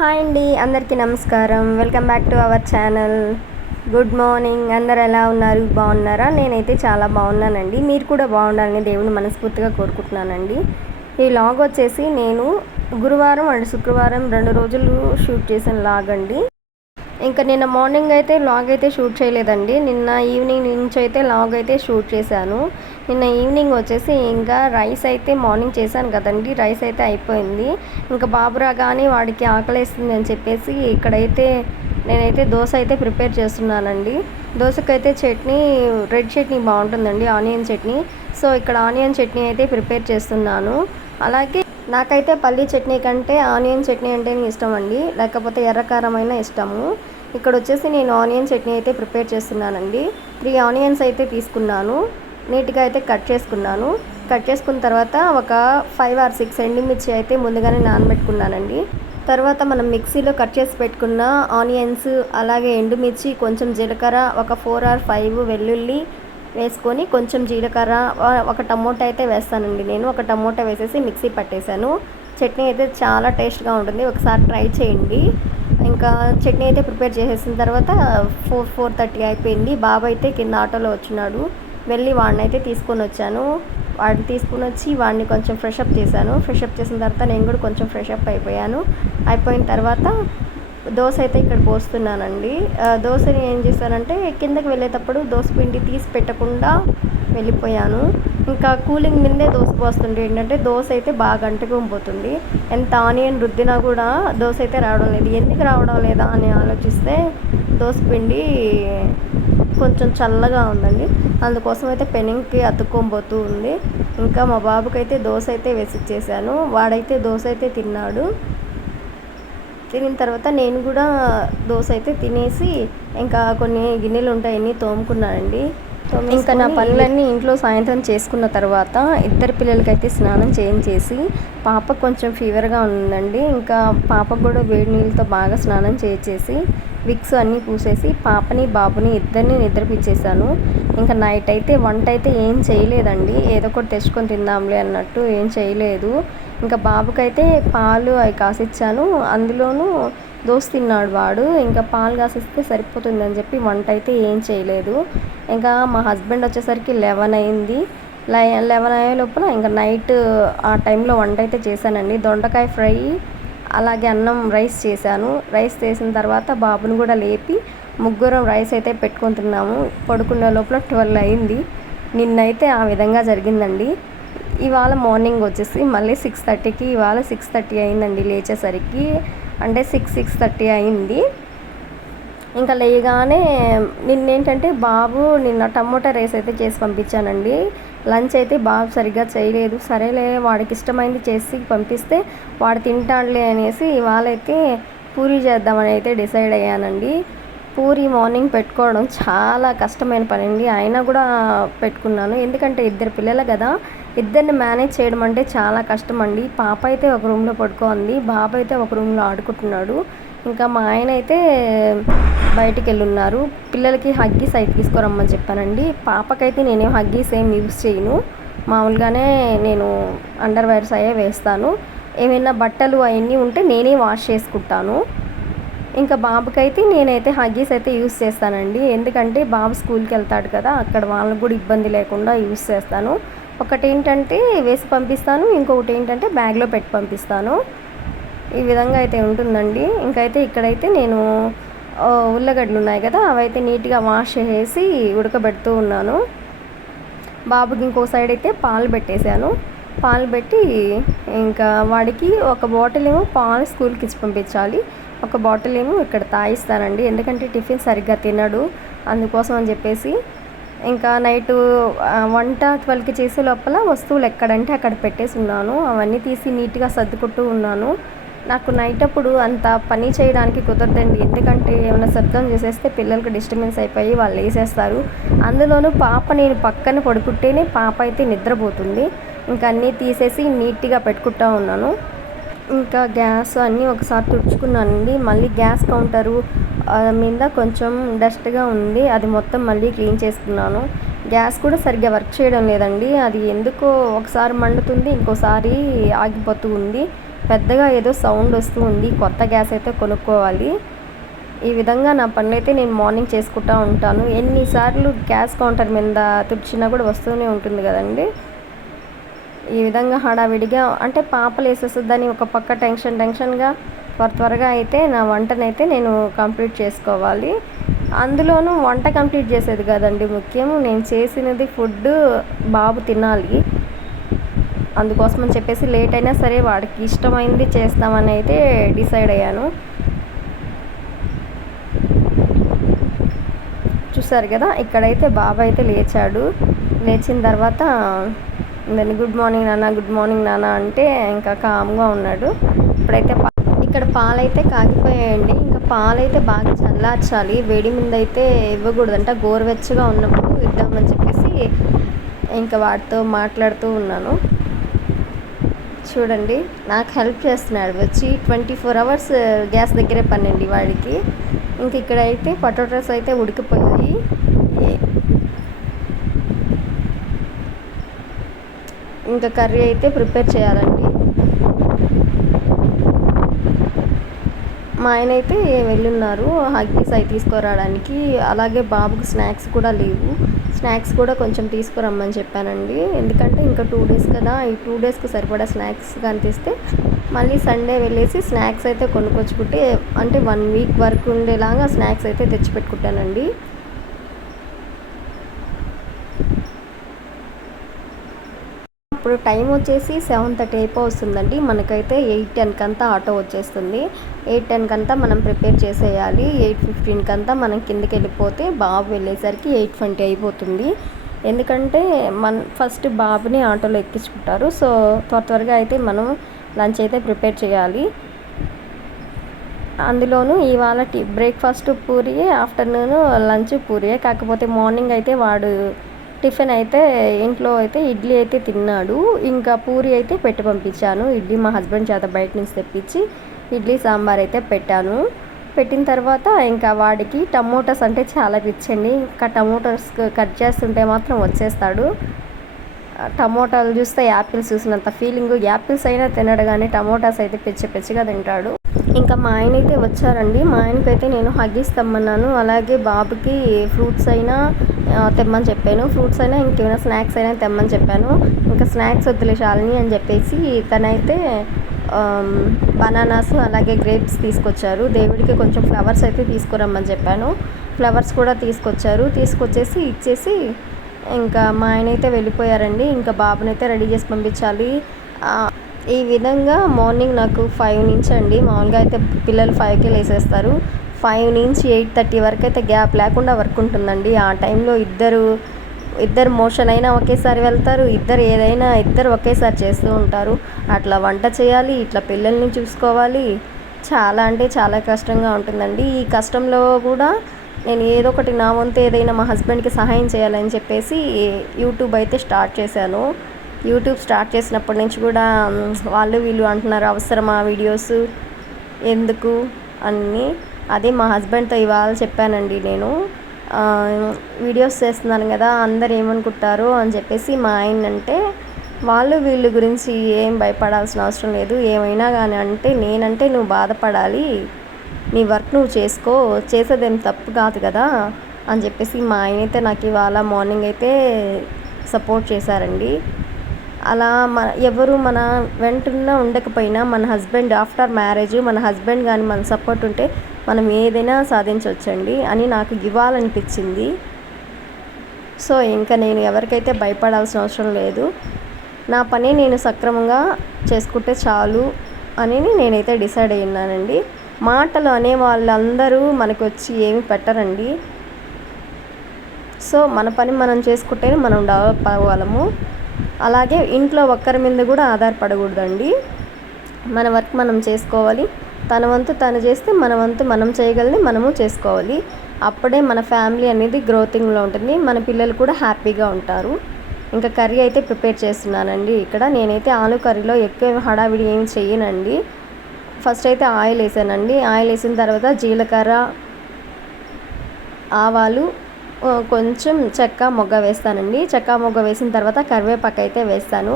Hi అండి, అందరికీ నమస్కారం. Welcome back to our channel. Good morning. అందరు ఎలా ఉన్నారు? బాగున్నారా? నేనైతే చాలా బాగున్నానండి. మీరు కూడా బాగుండాలని దేవుని మనస్ఫూర్తిగా కోరుకుంటున్నానండి. ఈ లాగ్ వచ్చేసి నేను గురువారం అండ్ శుక్రవారం 2 రోజులు షూట్ చేసిన లాగ్ అండి. ఇంకా నిన్న మార్నింగ్ అయితే లాగ్ అయితే షూట్ చేయలేదండి. నిన్న ఈవినింగ్ నుంచి అయితే లాగ్ అయితే షూట్ చేశాను. నిన్న ఈవినింగ్ వచ్చేసి ఇంకా రైస్ అయితే మార్నింగ్ చేశాను కదండి, రైస్ అయితే అయిపోయింది. ఇంకా బాబు రాగానే వాడికి ఆకలేస్తుంది అని చెప్పేసి ఇక్కడైతే నేనైతే దోశ అయితే ప్రిపేర్ చేస్తున్నానండి. దోశకైతే చట్నీ రెడ్ చట్నీ బాగుంటుందండి, ఆనియన్ చట్నీ. సో ఇక్కడ ఆనియన్ చట్నీ అయితే ప్రిపేర్ చేస్తున్నాను. అలాగే నాకైతే పల్లీ చట్నీ కంటే ఆనియన్ చట్నీ అంటేనే ఇష్టం అండి, లేకపోతే ఎర్రకారమైన ఇష్టము. ఇక్కడ వచ్చేసి నేను ఆనియన్ చట్నీ అయితే ప్రిపేర్ చేస్తున్నానండి. 3 ఆనియన్స్ అయితే తీసుకున్నాను, నీట్గా అయితే కట్ చేసుకున్నాను. కట్ చేసుకున్న తర్వాత ఒక 5 or 6 ఎండుమిర్చి అయితే ముందుగానే నానబెట్టుకున్నానండి. తర్వాత మనం మిక్సీలో కట్ చేసి పెట్టుకున్న ఆనియన్స్, అలాగే ఎండుమిర్చి, కొంచెం జీలకర్ర, ఒక 4 or 5 వెల్లుల్లి వేసుకొని, కొంచెం జీలకర్ర, ఒక టమోటా అయితే వేస్తానండి. నేను ఒక టమోటా వేసేసి మిక్సీ పట్టేశాను. చట్నీ అయితే చాలా టేస్ట్గా ఉంటుంది, ఒకసారి ట్రై చేయండి. ఇంకా చట్నీ అయితే ప్రిపేర్ చేసేసిన తర్వాత 4:30 అయిపోయింది. బాబు అయితే కింద ఆటోలో వచ్చినాడు. వెళ్ళి వాడిని అయితే తీసుకొని వచ్చాను. వాడిని తీసుకుని వచ్చి వాడిని కొంచెం ఫ్రెషప్ చేశాను. ఫ్రెషప్ చేసిన తర్వాత నేను కూడా కొంచెం ఫ్రెషప్ అయిపోయాను. అయిపోయిన తర్వాత దోశ అయితే ఇక్కడ పోస్తున్నానండి. దోశని ఏం చేశానంటే కిందకి వెళ్ళేటప్పుడు దోశ పిండి తీసి పెట్టకుండా వెళ్ళిపోయాను. ఇంకా కూలింగ్ మీదే దోశ పోస్తుంటే ఏంటంటే దోశ అయితే బాగా అంటుకుపోతుంది. ఎంత ఆనియన్ రుద్దినా కూడా దోశ అయితే రావడం లేదు. ఎందుకు రావడం లేదా అని ఆలోచిస్తే దోశ పిండి కొంచెం చల్లగా ఉందండి, అందుకోసం అయితే పెనంకి అతుక్కోబోతూ ఉంది. ఇంకా మా బాబుకైతే దోశ అయితే వేసిచ్చేసాను. వాడైతే దోశ అయితే తిన్నాడు. తినిన తర్వాత నేను కూడా దోశ అయితే తినేసి ఇంకా కొన్ని గిన్నెలు ఉంటాయని తోముకున్నానండి. ఇంకా నా పనులన్నీ ఇంట్లో సాయంత్రం చేసుకున్న తర్వాత ఇద్దరు పిల్లలకైతే స్నానం చేయించేసి, పాపకు కొంచెం ఫీవర్గా ఉందండి. ఇంకా పాపకు కూడా వేడి నీళ్ళతో బాగా స్నానం చేయించేసి విక్స్ అన్నీ పూసేసి పాపని బాబుని ఇద్దరిని నిద్రపిచ్చేసాను. ఇంకా నైట్ అయితే వంట అయితే ఏం చేయలేదండి, ఏదో ఒకటి తెచ్చుకొని తిందాంలే అన్నట్టు ఏం చేయలేదు. ఇంకా బాబుకైతే పాలు అవి కాసిచ్చాను, అందులోనూ దోశ తిన్నాడు వాడు. ఇంకా పాలు కాసిస్తే సరిపోతుందని చెప్పి వంట అయితే ఏం చేయలేదు. ఇంకా మా హస్బెండ్ వచ్చేసరికి 11 అయింది. 11 అయ్యే లోపల ఇంకా నైట్ ఆ టైంలో వంట అయితే చేశానండి. దొండకాయ ఫ్రై, అలాగే అన్నం రైస్ చేశాను. రైస్ చేసిన తర్వాత బాబుని కూడా లేపి ముగ్గురం రైస్ అయితే పెట్టుకొని తిన్నాము. పడుకునే లోపల 12 అయింది. నిన్నైతే ఆ విధంగా జరిగిందండి. ఇవాళ మార్నింగ్ వచ్చేసి మళ్ళీ 6:30కి, ఇవాళ 6:30 అయిందండి లేచేసరికి. అంటే 6:30 అయింది. ఇంకా లేయగానే నిన్నేంటంటే బాబు నిన్న టమోటా రైస్ అయితే చేసి పంపించానండి. లంచ్ అయితే బాబు సరిగ్గా చేయలేదు. సరేలే వాడికి ఇష్టమైంది చేసి పంపిస్తే వాడు తింటాడులే అనేసి ఇవాళ అయితే పూరీ చేద్దామని అయితే డిసైడ్ అయ్యానండి. పూరీ మార్నింగ్ పెట్టుకోవడం చాలా కష్టమైన పని అండి, అయినా కూడా పెట్టుకున్నాను. ఎందుకంటే 2 పిల్లలు కదా, ఇద్దరిని మేనేజ్ చేయడం అంటే చాలా కష్టం అండి. పాప అయితే ఒక రూమ్లో పడుకోంది, బాబు అయితే ఒక రూమ్లో ఆడుకుంటున్నాడు. ఇంకా మా ఆయన అయితే బయటికి వెళ్ళున్నారు. పిల్లలకి హగ్గీస్ అయితే తీసుకురమ్మని చెప్పానండి. పాపకైతే నేనేం హగ్గీస్ ఏం యూస్ చేయను, మామూలుగానే నేను అండర్వేర్స్ అయ్యే వేస్తాను. ఏమైనా బట్టలు అవన్నీ ఉంటే నేనే వాష్ చేసుకుంటాను. ఇంకా బాబుకైతే నేనైతే హగ్గీస్ అయితే యూస్ చేస్తానండి. ఎందుకంటే బాబు స్కూల్కి వెళ్తాడు కదా, అక్కడ వాళ్ళకు కూడా ఇబ్బంది లేకుండా యూస్ చేస్తాను. ఒకటి ఏంటంటే వేసి పంపిస్తాను, ఇంకొకటి ఏంటంటే బ్యాగ్లో పెట్టి పంపిస్తాను. ఈ విధంగా అయితే ఉంటుందండి. ఇంకైతే ఇక్కడైతే నేను ఉల్లగడ్డలు ఉన్నాయి కదా, అవైతే నీట్గా వాష్ చేసి ఉడకబెడుతూ ఉన్నాను. బాబుకి ఇంకో సైడ్ అయితే పాలు పెట్టేశాను. పాలు పెట్టి ఇంకా వాడికి ఒక బాటిల్ ఏమో పాలు స్కూల్కి ఇచ్చి పంపించాలి, ఒక బాటిల్ ఏమో ఇక్కడ తాగిస్తానండి. ఎందుకంటే టిఫిన్ సరిగ్గా తినడు, అందుకోసం అని చెప్పేసి. ఇంకా నైటు వంట 12కి చేసే లోపల వస్తువులు ఎక్కడంటే అక్కడ పెట్టేసి ఉన్నాను. అవన్నీ తీసి నీట్గా సర్దుకుంటూ ఉన్నాను. నాకు నైట్ అప్పుడు అంత పని చేయడానికి కుదరదండి, ఎందుకంటే ఏమైనా శబ్దం చేసేస్తే పిల్లలకి డిస్టర్బెన్స్ అయిపోయి వాళ్ళు వేసేస్తారు. అందులోనూ పాప నేను పక్కన పడుకుంటేనే పాప అయితే నిద్రపోతుంది. ఇంకా అన్నీ తీసేసి నీట్గా పెట్టుకుంటూ ఉన్నాను. ఇంకా గ్యాస్ అన్నీ ఒకసారి తుడుచుకున్నానండి. మళ్ళీ గ్యాస్ కౌంటరు మీద కొంచెం డస్ట్గా ఉంది, అది మొత్తం మళ్ళీ క్లీన్ చేసుకున్నాను. గ్యాస్ కూడా సరిగ్గా వర్క్ చేయడం లేదండి, అది ఎందుకో ఒకసారి మండుతుంది, ఇంకోసారి ఆగిపోతూ ఉంది. పెద్దగా ఏదో సౌండ్ వస్తూ ఉంది. కొత్త గ్యాస్ అయితే కొనుక్కోవాలి. ఈ విధంగా నా పనులైతే నేను మార్నింగ్ చేసుకుంటూ ఉంటాను. ఎన్నిసార్లు గ్యాస్ కౌంటర్ మీద తుడిచినా కూడా వస్తూనే ఉంటుంది కదండి. ఈ విధంగా హడావిడిగా అంటే పాపలు వేసేస్తుందని ఒక పక్క టెన్షన్గా త్వరగా అయితే నా వంటనైతే నేను కంప్లీట్ చేసుకోవాలి. అందులోనూ వంట కంప్లీట్ చేసేది కాదండి ముఖ్యం, నేను చేసినది ఫుడ్ బాబు తినాలి. అందుకోసం అని చెప్పేసి లేట్ అయినా సరే వాడికి ఇష్టమైంది చేస్తామని అయితే డిసైడ్ అయ్యాను. చూసారు కదా, ఇక్కడైతే బాబు అయితే లేచాడు. లేచిన తర్వాత దాన్ని గుడ్ మార్నింగ్ నాన్న అంటే ఇంకా కామ్గా ఉన్నాడు. ఇప్పుడైతే ఇక్కడ పాలైతే కాగిపోయాయండి. ఇంకా పాలైతే బాగా చల్లార్చాలి, వేడి మీద అయితే ఇవ్వకూడదంట, గోరువెచ్చగా ఉన్నప్పుడు ఇద్దామని చెప్పేసి ఇంకా వాటితో మాట్లాడుతూ ఉన్నాను. చూడండి, నాకు హెల్ప్ చేస్తున్నాడు వచ్చి. 24 hours గ్యాస్ దగ్గరే పనండి వాడికి. ఇంక ఇక్కడైతే పొటాటోస్ అయితే ఉడికిపోయాయి. ఇంకా కర్రీ అయితే ప్రిపేర్ చేయాలండి. మా ఆయన అయితే వెళ్ళున్నారు హగ్గీస్ అవి తీసుకురావడానికి. అలాగే బాబుకి స్నాక్స్ కూడా లేవు, స్నాక్స్ కూడా కొంచెం తీసుకురమ్మని చెప్పానండి. ఎందుకంటే ఇంకా 2 days కదా, ఈ 2 daysకి సరిపడా స్నాక్స్ కనిపిస్తే మళ్ళీ సండే వెళ్ళేసి స్నాక్స్ అయితే కొనుక్కొచ్చుకుంటే అంటే 1 week వరకు ఉండేలాగా స్నాక్స్ అయితే తెచ్చిపెట్టుకుంటానండి. ఇప్పుడు టైం వచ్చేసి 7:30 అయిపోతుందండి. మనకైతే 8:10 అంతా ఆటో వచ్చేస్తుంది. 8:10 అంతా మనం ప్రిపేర్ చేసేయాలి. 8:15 అంతా మనం కిందకి వెళ్ళిపోతే బాబు వెళ్ళేసరికి 8:20 అయిపోతుంది. ఎందుకంటే ఫస్ట్ బాబుని ఆటోలో ఎక్కించుకుంటారు. సో త్వరగా అయితే మనం లంచ్ అయితే ప్రిపేర్ చేయాలి. అందులోనూ ఇవాళ బ్రేక్ఫాస్ట్ పూరియే, ఆఫ్టర్నూన్ లంచ్ పూరియే. కాకపోతే మార్నింగ్ అయితే వాడు టిఫిన్ అయితే ఇంట్లో అయితే ఇడ్లీ అయితే తిన్నాడు. ఇంకా పూరి అయితే పెట్టి పంపించాను. ఇడ్లీ మా హస్బెండ్ చేత బయట నుంచి తెప్పించి ఇడ్లీ సాంబార్ అయితే పెట్టాను. పెట్టిన తర్వాత ఇంకా వాడికి టమోటాస్ అంటే చాలా పిచ్చండి. ఇంకా టమోటాస్ కట్ చేస్తుంటే మాత్రం వచ్చేస్తాడు. టమోటాలు చూస్తే యాపిల్స్ చూసినంత ఫీలింగ్. యాపిల్స్ అయినా తినడు కానీ టమోటాస్ అయితే పిచ్చిగా తింటాడు. ఇంకా మా ఆయన అయితే వచ్చారండి. మా ఆయనకైతే నేను హగ్గీస్ తెమ్మన్నాను. అలాగే బాబుకి ఫ్రూట్స్ అయినా తెమ్మని చెప్పాను. ఫ్రూట్స్ అయినా ఇంకేమైనా స్నాక్స్ అయినా తెమ్మని చెప్పాను. ఇంకా స్నాక్స్ వద్దులే శాలిని అని చెప్పేసి తనైతే బనానాస్ అలాగే గ్రేప్స్ తీసుకొచ్చారు. దేవుడికి కొంచెం ఫ్లవర్స్ అయితే తీసుకురమ్మని చెప్పాను. ఫ్లవర్స్ కూడా తీసుకొచ్చేసి ఇచ్చేసి ఇంకా మా ఆయన అయితే వెళ్ళిపోయారండి. ఇంకా బాబునైతే రెడీ చేసి పంపించాలి. ఈ విధంగా మార్నింగ్ నాకు 5 నుంచి అండి, మామూలుగా అయితే పిల్లలు 5కి లేసేస్తారు. 5 నుంచి 8:30 వరకు అయితే గ్యాప్ లేకుండా వర్క్ ఉంటుందండి. ఆ టైంలో ఇద్దరు మోషన్ అయినా ఒకేసారి వెళ్తారు, ఇద్దరు ఒకేసారి చేస్తూ ఉంటారు. అట్లా వంట చేయాలి, ఇట్లా పిల్లల్ని చూసుకోవాలి. చాలా అంటే చాలా కష్టంగా ఉంటుందండి. ఈ కష్టంలో కూడా నేను ఏదో ఒకటి నా వంతు ఏదైనా మా హస్బెండ్కి సహాయం చేయాలని చెప్పేసి యూట్యూబ్ అయితే స్టార్ట్ చేశాను. యూట్యూబ్ స్టార్ట్ చేసినప్పటి నుంచి కూడా వీళ్ళు అంటున్నారు, అవసరమా వీడియోస్ ఎందుకు అన్నీ. అదే మా హస్బెండ్తో ఇవాళ చెప్పానండి నేను, వీడియోస్ చేస్తున్నాను కదా అందరు ఏమనుకుంటారు అని చెప్పేసి. మా ఆయన అంటే వీళ్ళ గురించి ఏం భయపడాల్సిన అవసరం లేదు, ఏమైనా కానీ అంటే నేనంటే నువ్వు బాధపడాలి, నీ వర్క్ నువ్వు చేసుకో, చేసేదేం తప్పు కాదు కదా అని చెప్పేసి మా ఆయన అయితే నాకు ఇవాళ మార్నింగ్ అయితే సపోర్ట్ చేశారండి. అలా ఎవరు మన వెంటనే ఉండకపోయినా మన హస్బెండ్ ఆఫ్టర్ మ్యారేజ్ మన హస్బెండ్ కానీ మన సపోర్ట్ ఉంటే మనం ఏదైనా సాధించవచ్చండి అని నాకు ఇవ్వాలనిపించింది. సో ఇంకా నేను ఎవరికైతే భయపడాల్సిన అవసరం లేదు, నా పని నేను సక్రమంగా చేసుకుంటే చాలు అని నేనైతే డిసైడ్ అయ్యానండి. మాటలు అనే వాళ్ళందరూ మనకు వచ్చి ఏమి పెట్టరండి. సో మన పని మనం చేసుకుంటేనే మనం డెవలప్ అవ్వగలము. అలాగే ఇంట్లో ఒక్కరి మీద కూడా ఆధారపడకూడదండి. మన వర్క్ మనం చేసుకోవాలి. తన వంతు తను చేస్తే మన వంతు మనం చేయగలిగి మనము చేసుకోవాలి. అప్పుడే మన ఫ్యామిలీ అనేది గ్రోతింగ్లో ఉంటుంది, మన పిల్లలు కూడా హ్యాపీగా ఉంటారు. ఇంకా కర్రీ అయితే ప్రిపేర్ చేస్తున్నానండి. ఇక్కడ నేనైతే ఆలు కర్రీలో ఎక్కువ హడావిడి ఏమి చెయ్యనండి. ఫస్ట్ అయితే ఆయిల్ వేసానండి. ఆయిల్ వేసిన తర్వాత జీలకర్ర, ఆవాలు, కొంచెం చెక్క మొగ్గ వేస్తానండి. చెక్క మొగ్గ వేసిన తర్వాత కరివేపాకు అయితే వేస్తాను.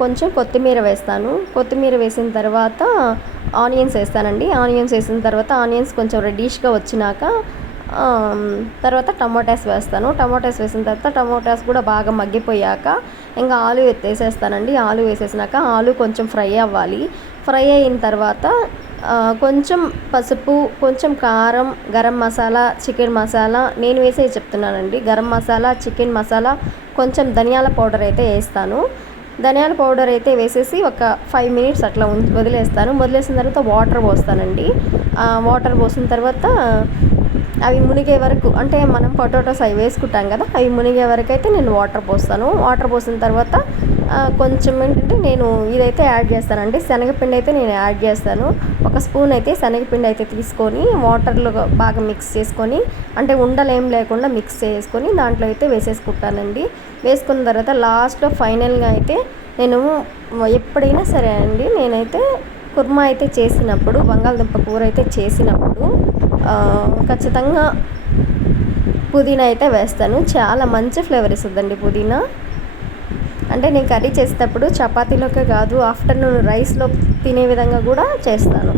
కొంచెం కొత్తిమీర వేస్తాను. కొత్తిమీర వేసిన తర్వాత ఆనియన్స్ వేస్తానండి. ఆనియన్స్ వేసిన తర్వాత ఆనియన్స్ కొంచెం రెడ్డిష్గా వచ్చినాక తర్వాత టమోటాస్ వేస్తాను. టమోటాస్ వేసిన తర్వాత టమోటాస్ కూడా బాగా మగ్గిపోయాక ఇంకా ఆలు వేసేస్తానండి. ఆలు వేసేసినాక ఆలు కొంచెం ఫ్రై అవ్వాలి. ఫ్రై అయిన తర్వాత కొంచెం పసుపు, కొంచెం కారం, గరం మసాలా, చికెన్ మసాలా నేను వేసేది చెప్తున్నానండి. గరం మసాలా, చికెన్ మసాలా, కొంచెం ధనియాల పౌడర్ అయితే వేస్తాను. ధనియాల పౌడర్ అయితే వేసేసి ఒక 5 మినిట్స్ అట్లా వదిలేస్తాను. వదిలేసిన తర్వాత వాటర్ పోస్తానండి. వాటర్ పోసిన తర్వాత అవి మునిగే వరకు, అంటే మనం పొటాటోస్ అవి వేసుకుంటాం కదా, అవి మునిగే వరకు అయితే నేను వాటర్ పోస్తాను. వాటర్ పోసిన తర్వాత కొంచెం ఏంటంటే నేను ఇదైతే యాడ్ చేస్తానండి. శనగపిండి అయితే నేను యాడ్ చేస్తాను. ఒక స్పూన్ అయితే శనగపిండి అయితే తీసుకొని వాటర్లో బాగా మిక్స్ చేసుకొని, అంటే ఉండలేం లేకుండా మిక్స్ చేసుకొని దాంట్లో అయితే వేసేసుకుంటానండి. వేసుకున్న తర్వాత లాస్ట్లో ఫైనల్గా అయితే నేను ఎప్పుడైనా సరే అండి, నేనైతే కుర్మా అయితే చేసినప్పుడు, బంగాళదుంప కూర అయితే చేసినప్పుడు ఖచ్చితంగా పుదీనా అయితే వేస్తాను. చాలా మంచి ఫ్లేవర్ ఇస్తుందండి పుదీనా. అంటే నేను కర్రీ చేసేటప్పుడు చపాతీలోకే కాదు, ఆఫ్టర్నూన్ రైస్లో తినే విధంగా కూడా చేస్తాను.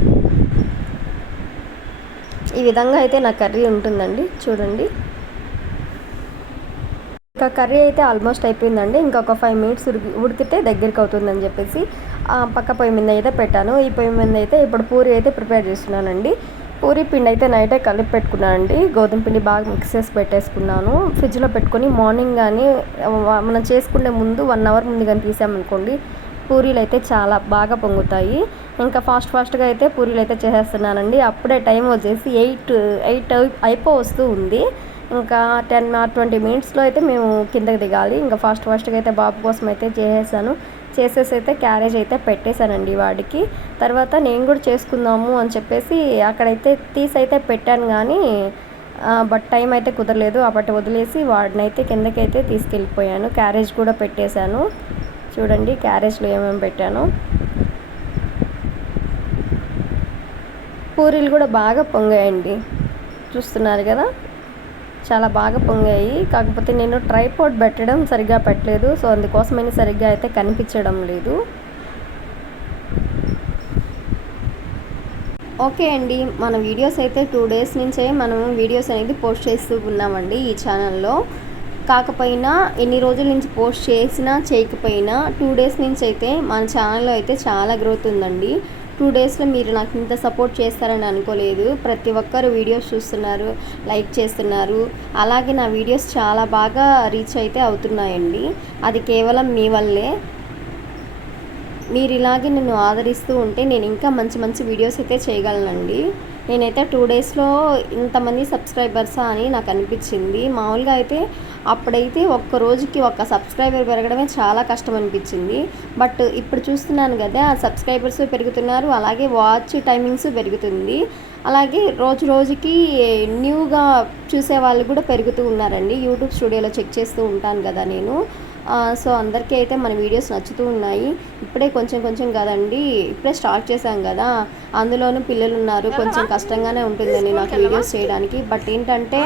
ఈ విధంగా అయితే నా కర్రీ ఉంటుందండి. చూడండి, ఇంకా కర్రీ అయితే ఆల్మోస్ట్ అయిపోయిందండి. ఇంకొక 5 మినిట్స్ ఉడికితే దగ్గరికి అవుతుందని చెప్పేసి పక్క పొయ్యి మీద అయితే పెట్టాను. ఈ పొయ్యి మీద అయితే ఇప్పుడు పూరి అయితే ప్రిపేర్ చేస్తున్నానండి. పూరి పిండి అయితే నైటే కలిపి పెట్టుకున్నానండి. గోధుమ పిండి బాగా మిక్స్ చేసి పెట్టేసుకున్నాను. ఫ్రిడ్జ్లో పెట్టుకొని మార్నింగ్ కానీ మనం చేసుకునే ముందు 1 అవర్ ముందు కానీ తీసామనుకోండి, పూరీలు అయితే చాలా బాగా పొంగుతాయి. ఇంకా ఫాస్ట్గా అయితే పూరీలు అయితే చేసేస్తున్నానండి. అప్పుడే టైం వచ్చేసి 8 వస్తూ ఉంది. ఇంకా 10 or 20 మినిట్స్లో అయితే మేము కిందకి దిగాలి. ఇంకా ఫాస్ట్గా అయితే బాబు కోసం అయితే చేసేసి అయితే క్యారేజ్ అయితే పెట్టేశానండి వాడికి. తర్వాత నేను కూడా చేసుకుందాము అని చెప్పేసి అక్కడైతే తీసైతే పెట్టాను, కానీ బట్ టైం అయితే కుదరలేదు. అప్పటి వదిలేసి వాడినైతే కిందకైతే తీసుకెళ్ళిపోయాను. క్యారేజ్ కూడా పెట్టేశాను. చూడండి క్యారేజ్లో ఏమేమి పెట్టాను. పూరీలు కూడా బాగా పొంగాయండి, చూస్తున్నారు కదా, చాలా బాగా పొంగాయి. కాకపోతే నేను ట్రైపాడ్ పెట్టడం సరిగ్గా పెట్టలేదు, సో అందుకోసమని సరిగ్గా అయితే కనిపించడం లేదు. ఓకే అండి, మన వీడియోస్ అయితే 2 డేస్ నుంచే మనం వీడియోస్ అనేది పోస్ట్ చేస్తూ ఉన్నామండి ఈ ఛానల్లో. కాకపోయినా ఎన్ని రోజుల నుంచి పోస్ట్ చేసినా చేయకపోయినా 2 డేస్ నుంచి అయితే మన ఛానల్లో అయితే చాలా గ్రోత్ ఉందండి. 2 డేస్లో మీరు నాకు ఇంత సపోర్ట్ చేస్తారని అనుకోలేదు. ప్రతి ఒక్కరు వీడియోస్ చూస్తున్నారు, లైక్ చేస్తున్నారు. అలాగే నా వీడియోస్ చాలా బాగా రీచ్ అయితే అవుతున్నాయండి. అది కేవలం మీ వల్లే. మీరు ఇలాగే నన్ను ఆదరిస్తూ ఉంటే నేను ఇంకా మంచి వీడియోస్ అయితే చేయగలనండి. నేనైతే 2 డేస్లో ఇంతమంది సబ్స్క్రైబర్సా అని నాకు అనిపించింది. మామూలుగా అయితే అప్పుడైతే ఒక్క రోజుకి ఒక సబ్స్క్రైబర్ పెరగడమే చాలా కష్టం అనిపించింది. బట్ ఇప్పుడు చూస్తున్నాను కదా, సబ్స్క్రైబర్స్ పెరుగుతున్నారు, అలాగే వాచ్ టైమింగ్స్ పెరుగుతుంది. అలాగే రోజుకి న్యూగా చూసే వాళ్ళు కూడా పెరుగుతూ ఉన్నారండి. యూట్యూబ్ స్టూడియోలో చెక్ చేస్తూ ఉంటాను కదా నేను. సో అందరికీ అయితే మన వీడియోస్ నచ్చుతూ ఉన్నాయి. ఇప్పుడే కొంచెం కదండి, ఇప్పుడే స్టార్ట్ చేశాం కదా, అందులోనూ పిల్లలు ఉన్నారు, కొంచెం కష్టంగానే ఉంటుందండి నాకు వీడియోస్ చేయడానికి. బట్ ఏంటంటే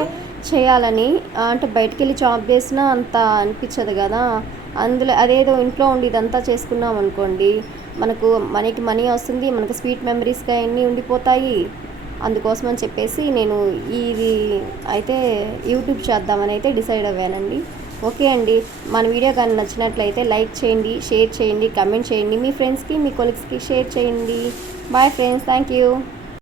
చేయాలని, అంటే బయటికి వెళ్ళి జాబ్ చేసినా అంత అనిపించదు కదా. అందులో అదేదో ఇంట్లో ఉండి ఇదంతా చేసుకున్నాం అనుకోండి, మనకు మనీ వస్తుంది, మనకు స్వీట్ మెమరీస్గా అన్నీ ఉండిపోతాయి. అందుకోసం అని చెప్పేసి నేను ఇది అయితే యూట్యూబ్ చేద్దామని అయితే డిసైడ్ అవ్వానండి. ఓకే అండి, మన వీడియో కానీ నచ్చినట్లయితే లైక్ చేయండి, షేర్ చేయండి, కమెంట్ చేయండి, మీ ఫ్రెండ్స్కి మీ కొలీగ్స్కి షేర్ చేయండి. Bye friends, thank you.